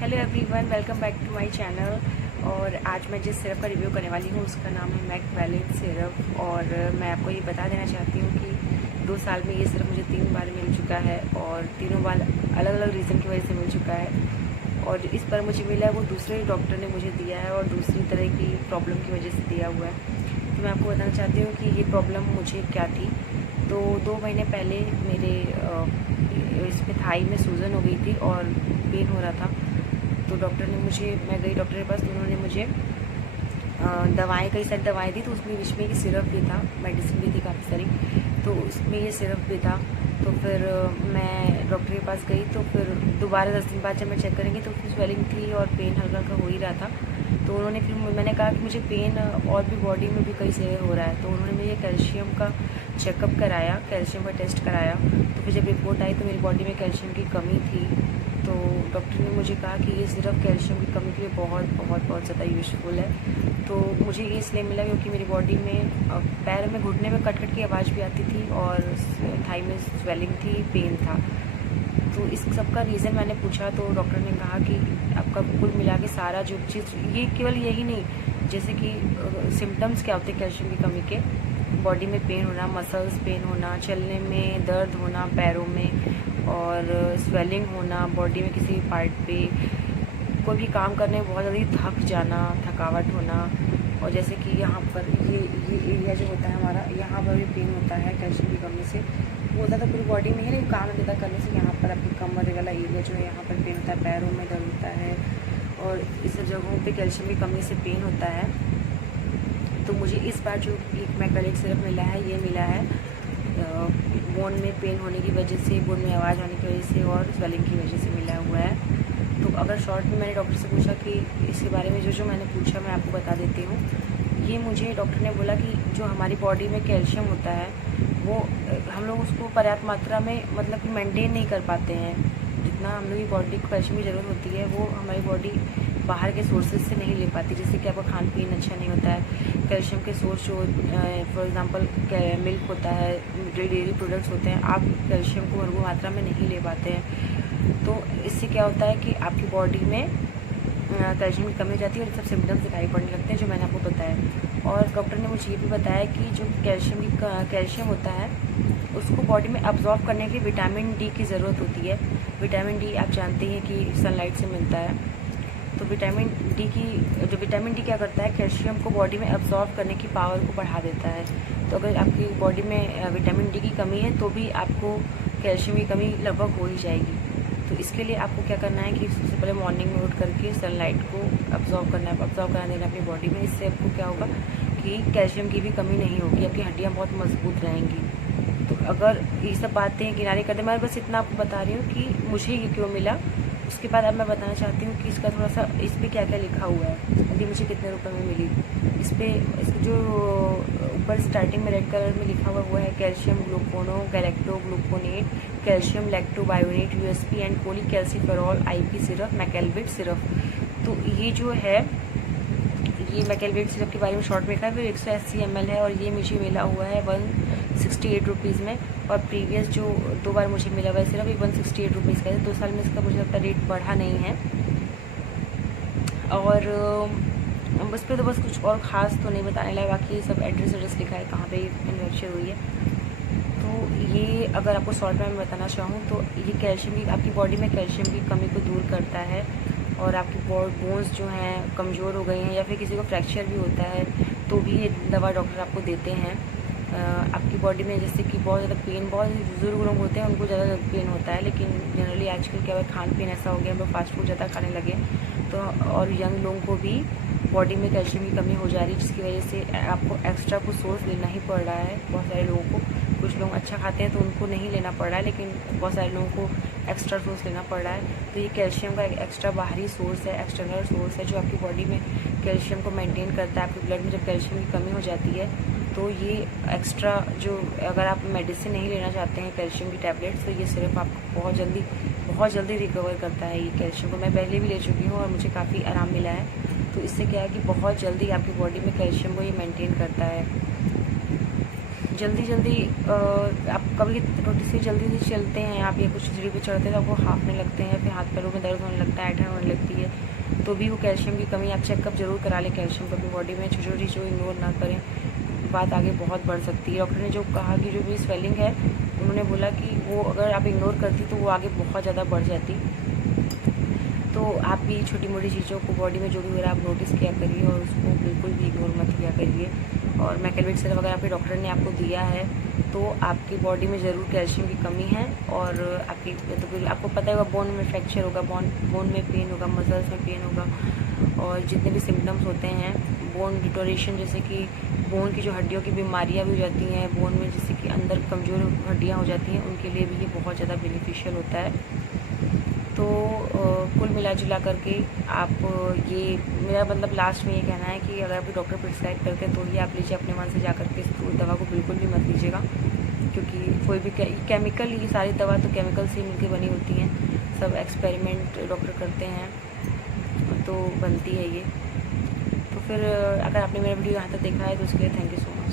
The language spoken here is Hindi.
Hello everyone, welcome back to my channel. और आज मैं जिस सिरप का रिव्यू करने वाली हूँ उसका नाम है मैक वैलेंट सिरप। और मैं आपको ये बता देना चाहती हूँ कि 2 साल में ये सिरप मुझे 3 बार मिल चुका है और तीनों बार अलग अलग रीज़न की वजह से मिल चुका है। और इस बार मुझे मिला है वो दूसरे डॉक्टर ने मुझे दिया है और दूसरी तरह की प्रॉब्लम की वजह से दिया हुआ है। तो मैं आपको बताना चाहती हूँ कि ये प्रॉब्लम मुझे क्या थी। तो 2 महीने पहले मेरे इसमें थाई में सूजन हो गई थी और पेन हो रहा था। तो मैं गई डॉक्टर के पास, तो उन्होंने मुझे दवाएं, कई सारी दवाएं दी। तो उसमें बीच में एक सिरप भी था, मेडिसिन भी थी काफ़ी सारी, तो उसमें ये सिरप भी था। तो फिर मैं डॉक्टर के पास गई, तो फिर दोबारा 10 दिन बाद जब मैं चेक करेंगी तो उसकी स्वेलिंग थी और पेन हल्का हल्का हो ही रहा था। तो उन्होंने फिर मैंने कहा कि मुझे पेन और भी बॉडी में भी कई से हो रहा है। तो उन्होंने मुझे कैल्शियम का चेकअप कराया, कैल्शियम का टेस्ट कराया। तो फिर जब रिपोर्ट आई तो मेरी बॉडी में कैल्शियम की कमी थी। तो डॉक्टर ने मुझे कहा कि ये सिर्फ कैल्शियम की कमी के लिए बहुत बहुत बहुत ज़्यादा यूज़फुल है। तो मुझे ये इसलिए मिला क्योंकि मेरी बॉडी में पैर में घुटने में कट कट की आवाज़ भी आती थी और थाई में स्वेलिंग थी, पेन था। तो इस सब का रीज़न मैंने पूछा तो डॉक्टर ने कहा कि आपका कुल मिला के सारा जो चीज़, ये केवल यही नहीं, जैसे कि सिम्टम्स क्या होते हैं कैल्शियम की कमी के, बॉडी में पेन होना, मसल्स पेन होना, चलने में दर्द होना पैरों में, और स्वेलिंग होना बॉडी में किसी पार्ट पे, कोई भी काम करने में बहुत जल्दी थक जाना, थकावट होना। और जैसे कि यहाँ पर ये एरिया जो होता है हमारा, यहाँ पर भी पेन होता है कैल्शियम की कमी से। वो होता तो पूरी बॉडी में है, लेकिन काम ज़्यादा करने से यहाँ पर आपकी कमर वाला एरिया जो है यहाँ पर पेन होता है, पैरों में दर्द होता है और इस जगहों पे कैल्शियम की कमी से पेन होता है। तो मुझे इस बार जो एक मैकलेट सिरप मिला है, ये मिला है बोन में पेन होने की वजह से, बोन में आवाज़ आने की वजह से और स्वेलिंग की वजह से मिला हुआ है। तो अगर शॉर्ट में मैंने डॉक्टर से पूछा कि इसके बारे में जो मैंने पूछा मैं आपको बता देती हूँ। ये मुझे डॉक्टर ने बोला कि जो हमारी बॉडी में कैल्शियम होता है वो हम लोग उसको पर्याप्त मात्रा में मतलब कि मेंटेन नहीं कर पाते हैं। जितना हम लोग की बॉडी को कैल्शियम की ज़रूरत होती है वो हमारी बॉडी बाहर के सोर्सेज से नहीं ले पाती। जैसे कि आपका खान पीन अच्छा नहीं होता है, कैल्शियम के सोर्स जो फॉर एग्जांपल मिल्क होता है, डेयरी प्रोडक्ट्स होते हैं, आप कैल्शियम को भरपूर मात्रा में नहीं ले पाते हैं। तो इससे क्या होता है कि आपकी बॉडी में कैल्शियम की कमी हो जाती है और सब सिम्टम्स दिखाई पड़ने लगते हैं जो मैंने आपको बताया। और डॉक्टर ने मुझे ये भी बताया कि जो कैल्शियम होता है उसको बॉडी में अब्जॉर्ब करने के लिए विटामिन डी की ज़रूरत होती है। विटामिन डी आप जानते हैं कि सनलाइट से मिलता है। तो विटामिन डी क्या करता है, कैल्शियम को बॉडी में अब्जॉर्ब करने की पावर को बढ़ा देता है। तो अगर आपकी बॉडी में विटामिन डी की कमी है तो भी आपको कैल्शियम की कमी लगभग हो ही जाएगी। तो इसके लिए आपको क्या करना है कि सबसे पहले मॉर्निंग में उठ करके सनलाइट को अब्जॉर्ब करना देना अपनी बॉडी में। इससे आपको क्या होगा कि कैल्शियम की भी कमी नहीं होगी, आपकी हड्डियाँ बहुत मजबूत रहेंगी। तो अगर ये सब बातें किनारे कर दें, मैं बस इतना आपको बता रही हूँ कि मुझे ये क्यों मिला। उसके बाद अब मैं बताना चाहती हूँ कि इसका थोड़ा सा इस पर क्या क्या लिखा हुआ है, अभी मुझे कितने रुपए में मिली। इसके जो ऊपर स्टार्टिंग में रेड कलर में लिखा हुआ है calcium gluconogalactogluconate calcium lactobionate USP and polycalciferol IP syrup Macelvit syrup. तो ये जो है ये मैकेलविट सिरप के बारे में शॉर्ट में लिखा है। फिर 180 ml है और ये मुझे मिला हुआ है 168 रुपीज़ में। और प्रीवियस जो 2 बार मुझे मिला हुआ है सिर्फ 168 रुपीज़ का है। 2 साल में इसका मुझे लगता है रेट बढ़ा नहीं है। और बस पे तो बस कुछ और ख़ास तो नहीं बताने लगा, बाकी सब एड्रेस लिखा है कहाँ पे मैन्युफैक्चर हुई है। तो ये अगर आपको शॉर्ट में बताना चाहूँ तो ये कैल्शियम की, आपकी बॉडी में कैल्शियम की कमी को दूर करता है। और आपकी बोन्स जो हैं कमज़ोर हो गई हैं या फिर किसी को फ्रैक्चर भी होता है तो भी ये दवा डॉक्टर आपको देते हैं। आपकी बॉडी में जैसे कि बहुत ज़्यादा पेन, बहुत बुजुर्ग लोग होते हैं उनको ज़्यादा पेन होता है, लेकिन जनरली आजकल क्या है खान पीन ऐसा हो गया, हम लोग फास्ट फूड ज़्यादा खाने लगे तो, और यंग लोगों को भी बॉडी में कैल्शियम की कमी हो जा रही है, जिसकी वजह से आपको एक्स्ट्रा कुछ सोर्स लेना ही पड़ रहा है। बहुत सारे लोगों को, कुछ लोग अच्छा खाते हैं तो उनको नहीं लेना पड़ रहा है, लेकिन बहुत सारे लोगों को एक्स्ट्रा सोर्स लेना पड़ रहा है। तो ये कैल्शियम का एक एक्स्ट्रा बाहरी सोर्स है, एक्सटर्नल सोर्स है जो आपकी बॉडी में कैल्शियम को मेंटेन करता है। आपके ब्लड में जब कैल्शियम की कमी हो जाती है तो ये एक्स्ट्रा जो, अगर आप मेडिसिन नहीं लेना चाहते हैं कैल्शियम की टैबलेट्स, तो ये सिर्फ आपको बहुत जल्दी रिकवर करता है ये कैल्शियम को। मैं पहले भी ले चुकी हूँ और मुझे काफ़ी आराम मिला है। तो इससे क्या है कि बहुत जल्दी आपकी बॉडी में कैल्शियम को ये मेंटेन करता है। जल्दी आप कभी से जल्दी चलते हैं आप या कुछ सीढ़ी पे चढ़ते हैं तो आपको हाँफने लगते हैं, फिर हाथ पैरों में दर्द होने लगता है, ऐंठन होने लगती है, तो भी वो कैल्शियम की कमी। आप चेकअप जरूर करा लें कैल्शियम को अपनी बॉडी में, छोटी चीज़ों को इग्नोर ना करें, बात आगे बहुत बढ़ सकती है। डॉक्टर ने जो कहा कि जो भी स्वेलिंग है, उन्होंने बोला कि वो अगर आप इग्नोर करती तो वो आगे बहुत ज़्यादा बढ़ जाती। तो आप भी छोटी मोटी चीज़ों को बॉडी में जो भी हो रहा है आप नोटिस किया करिए और उसको बिल्कुल भी इग्नोर मत किया करिए। और मैकलवेट सिरप अगर आपके डॉक्टर ने आपको दिया है तो आपकी बॉडी में ज़रूर कैल्शियम की कमी है, और आपकी तो आपको पता होगा बोन में फ्रैक्चर होगा, बोन में पेन होगा, मसल्स में पेन होगा, और जितने भी सिम्टम्स होते हैं बोन डिटोरेशन, जैसे कि बोन की जो हड्डियों की बीमारियां भी हो जाती हैं, बोन में जैसे कि अंदर कमज़ोर हड्डियां हो जाती हैं, उनके लिए भी ये बहुत ज़्यादा बेनिफिशियल होता है। तो कुल मिला जुला करके आप ये मेरा मतलब लास्ट में ये कहना है कि अगर आपके डॉक्टर प्रिस्क्राइब करते हैं तो ही आप लीजिए, अपने मन से जा करके इस दवा को बिल्कुल भी मत लीजिएगा, क्योंकि कोई भी केमिकल, ये सारी दवा तो केमिकल से मिलकर बनी होती हैं, सब एक्सपेरिमेंट डॉक्टर करते हैं तो बनती है ये। तो फिर अगर आपने मेरा वीडियो यहाँ तक देखा है तो उसके लिए थैंक यू सो मच।